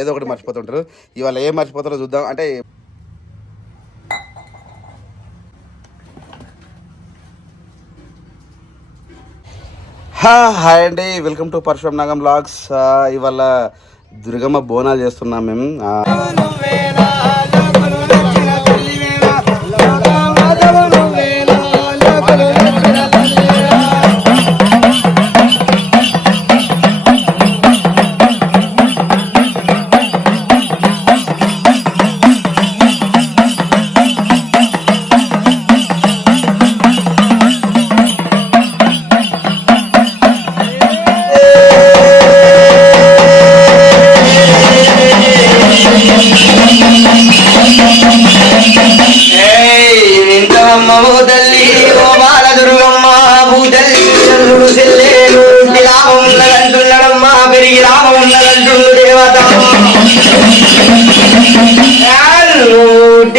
ఏదో ఒకటి మర్చిపోతుంటారు. ఇవాళ ఏం మర్చిపోతారో చూద్దాం. అంటే హా, హాయ్ అండి. Welcome to Parasuram Nagam blogs. ఇవాళ దుర్గమ్మ బోనాలు చేస్తున్నాం మేము. ఆ, తల్లి ఓ బాల దుర్గమ్మ భూతల్లి చంద్రుడు సెల్లేలు లాభం ఉన్నదంటున్నాడమ్మ పెరిగి లాభం ఉన్నదంటుండు దేవత.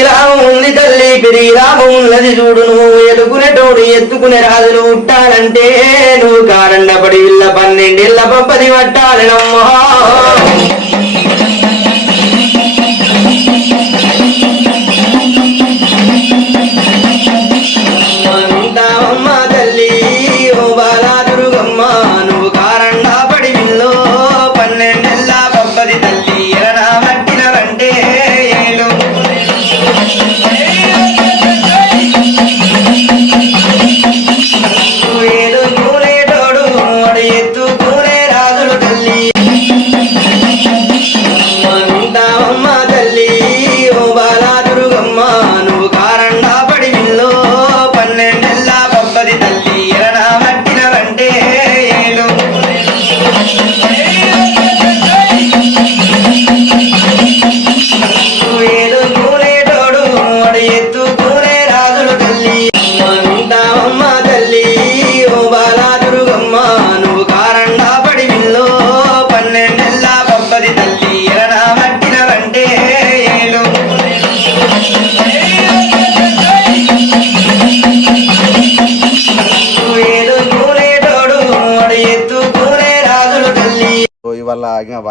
లాభం ఉంది తల్లి పెరిగి లాభం ఉన్నది చూడు నువ్వు. ఎదుకునేటోడు ఎత్తుకునే రాజులు ఉంటానంటే నువ్వు కారండపడి ఇళ్ళ పన్నెండేళ్ళ పప్పది పట్టాలనమ్మా.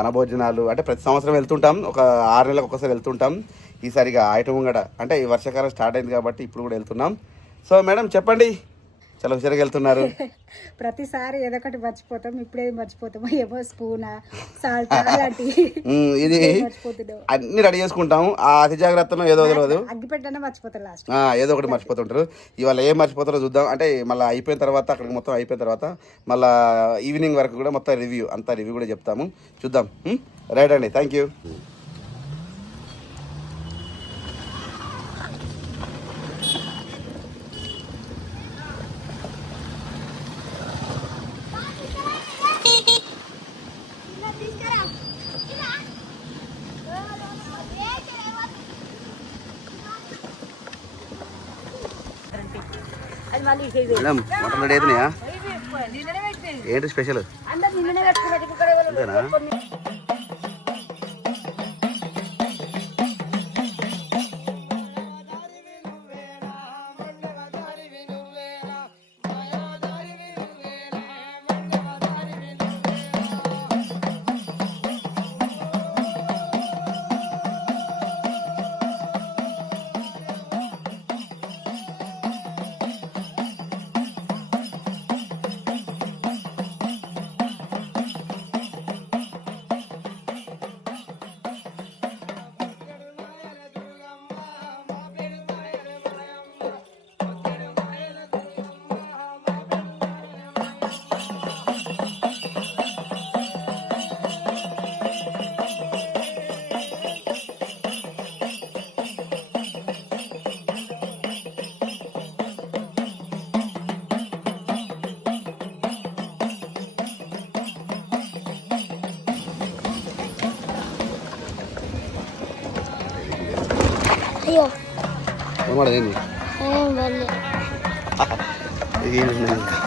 వనభోజనాలు అంటే ప్రతి సంవత్సరం వెళ్తుంటాం. ఒక ఆరు నెలలకు ఒకసారి వెళ్తుంటాం. ఈసారిగా ఐటమ్ గడ అంటే ఈ వర్షాకాలం స్టార్ట్ అయింది కాబట్టి ఇప్పుడు కూడా వెళ్తున్నాం. సో మేడం చెప్పండి. చాలా హుషారుగా వెళ్తున్నారు. ప్రతిసారి ఏదో ఒకటి మర్చిపోతాం ఇప్పుడేది మర్చిపోతాము ఏమో స్పూనా సాల్ట్ అలాంటివి ఇది అన్ని రెడీ చేసుకుంటాం. ఆ అతి జాగ్రత్తలో ఏదో తెలియదు అగ్గిపెట్టనే మర్చిపోతారు లాస్ట్ ఏదో ఒకటి మర్చిపోతుంటారు. ఇవాళ ఏం మర్చిపోతారో చూద్దాం. అంటే మళ్ళీ అయిపోయిన తర్వాత అక్కడికి మొత్తం అయిపోయిన తర్వాత మళ్ళీ ఈవినింగ్ వరకు కూడా మొత్తం రివ్యూ అంతా రివ్యూ కూడా చెప్తాము. చూద్దాం? రైట్ అండి. థ్యాంక్ యూ మేడం వంటలు రెడీ అవుతున్నాయా ఏంటి స్పెషల్? అంతేనా? amor de eh,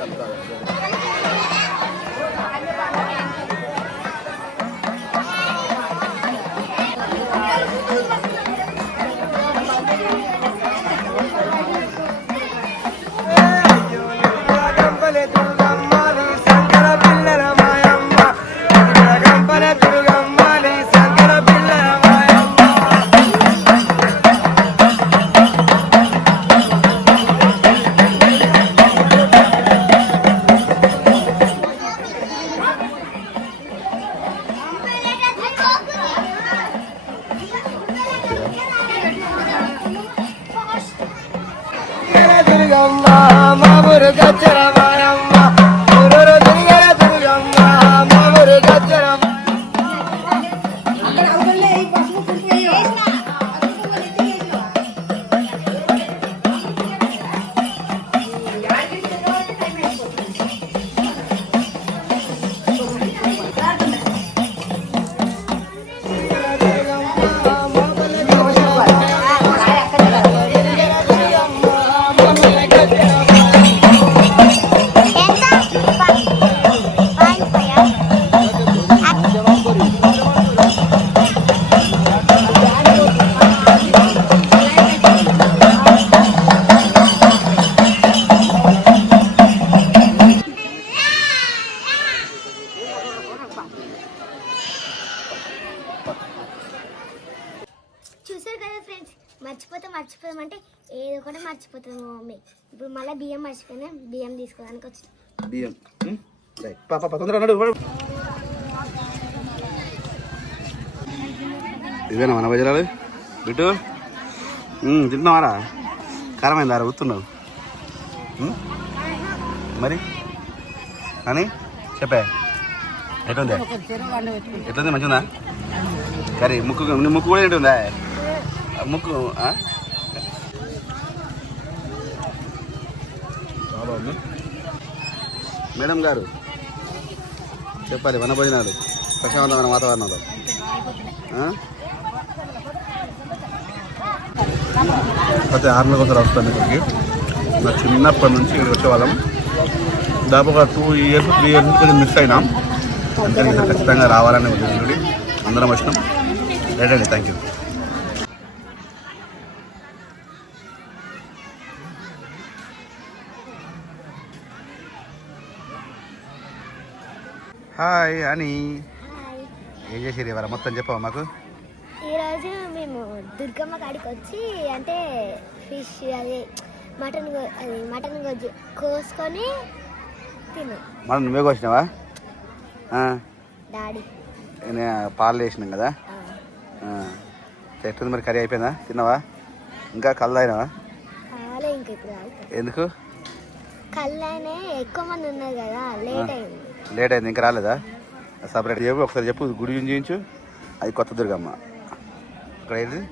ఏంది ఏం వల్లే ఏంటి ఆ? ఇవే అది ఇప్పుడే వేయకు చూసారు మర్చిపోతే మర్చిపోతాం అంటే ఏదో ఒకటి మర్చిపోతుంది మా మమ్మీ. ఇప్పుడు మళ్ళీ బియ్యం మర్చిపోయినా బియ్యం తీసుకోవడానికి వచ్చింది బియ్యం. పాప తొందరగా ఇవేనా మన వజ్రాలు బిట్టు తింటున్నావారా? కారమైందా రా గుర్తున్నావు మరి? అని చెప్పే. ఎట్లుంది? ఎట్లుంది? మంచిగా కర్రీ ముక్కు నీ ముక్కు కూడా ఏంటుందా ముక్కు మేడం గారు చెప్పాలి వన భోజనాలు ప్రశాంతమైన వాతావరణంలో? ప్రతి ఆరు నెలలకు ఒకసారి వస్తాను ఇక్కడికి. నా చిన్నప్పటి నుంచి ఇక్కడికి వచ్చేవాళ్ళం. దాదాపు ఒక టూ ఇయర్స్ త్రీ ఇయర్స్ కొంచెం మిస్ అయినాం. అందుకని ఇక్కడ ఖచ్చితంగా రావాలనే ఉద్దేశం అందరం వచ్చినాం. రైట్ అండి థ్యాంక్ యూ హాయ్ అని ఏం చేసేది ఇవాళ? మొత్తం చెప్పవా మాకు? ఈరోజు మేము దుర్గమ్మ కాడికి వచ్చి అంటే ఫిష్ అది మటన్ అది మటన్ గొజ్జు కోసుకొని తిను మనం నువ్వే కోసినావా? డాడీ. పాలు వేసినాం కదా. ఎట్టుంది మరి కర్రీ అయిపోయిందా? తిన్నావా? ఇంకా కళ్ళు తాగుతాం ఎందుకు? కళ్ళనే ఎక్కువ మంది ఉన్నారు కదా లేట్ అయింది. లేట్ అయింది ఇంకా రాలేదా? సపరేట్ చెప్పు ఒకసారి చెప్పు గుడి చూపించు. అది కొత్త దుర్గమ్మ. ఇక్కడ ఏది?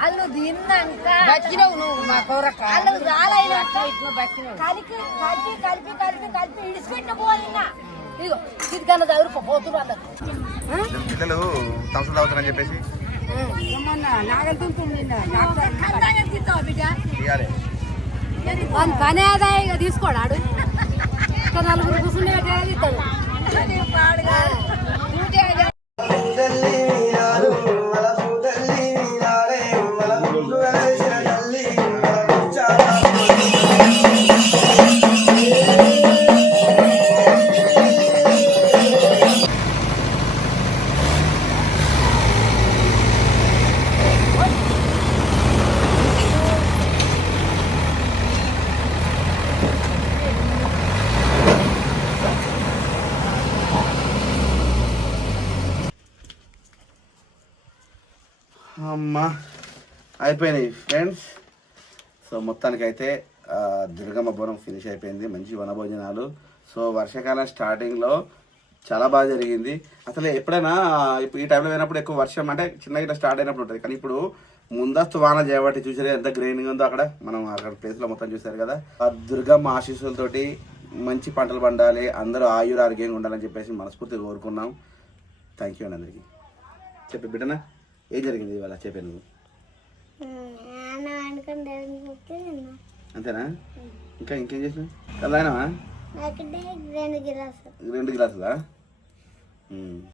వాళ్ళు తిన్నాక బచ్చినవు నువ్వు మా కూరక. వాళ్ళు రాలైనాక కలిపి కలిపి కలిపి కలిపి కలిపి ఇడిచిపెట్టిన పోలినా. ఇగో ఇది కన్నా వాళ్ళకు పిల్లలు తమసం తాగుతారని చెప్పేసి. పని ఇక తీసుకోడాడు నలుగురు కూర్చుండే తీస్తాడు అమ్మా. అయిపోయినాయి ఫ్రెండ్స్ సో మొత్తానికైతే దుర్గమ్మ బోనం ఫినిష్ అయిపోయింది. మంచి వనభోజనాలు. సో వర్షాకాలం స్టార్టింగ్లో చాలా బాగా జరిగింది. అసలు ఎప్పుడైనా ఇప్పుడు ఈ టైంలో పోయినప్పుడు ఎక్కువ వర్షం అంటే చిన్న ఇట్లా స్టార్ట్ అయినప్పుడు ఉంటుంది. కానీ ఇప్పుడు ముందస్తు వాన చేయబట్టి చూసారు ఎంత గ్రైనింగ్ ఉందో అక్కడ. మనం అక్కడ ప్లేస్లో మొత్తం చూసారు కదా. ఆ దుర్గమ్మ ఆశీస్సులతోటి మంచి పంటలు పండాలి. అందరూ ఆయుర ఆరోగ్యంగా ఉండాలని చెప్పేసి మనస్ఫూర్తిగా కోరుకున్నాం. థ్యాంక్ యూ అండి అందరికీ. చెప్పి బిడ్డనా? ఏం జరిగింది ఇవాళ చెప్పే నువ్వు? అన్న అనుకుంటే అంతేనా? ఇంకా ఇంకేం రెండు గిలాసు రెండు గ్లాసులా?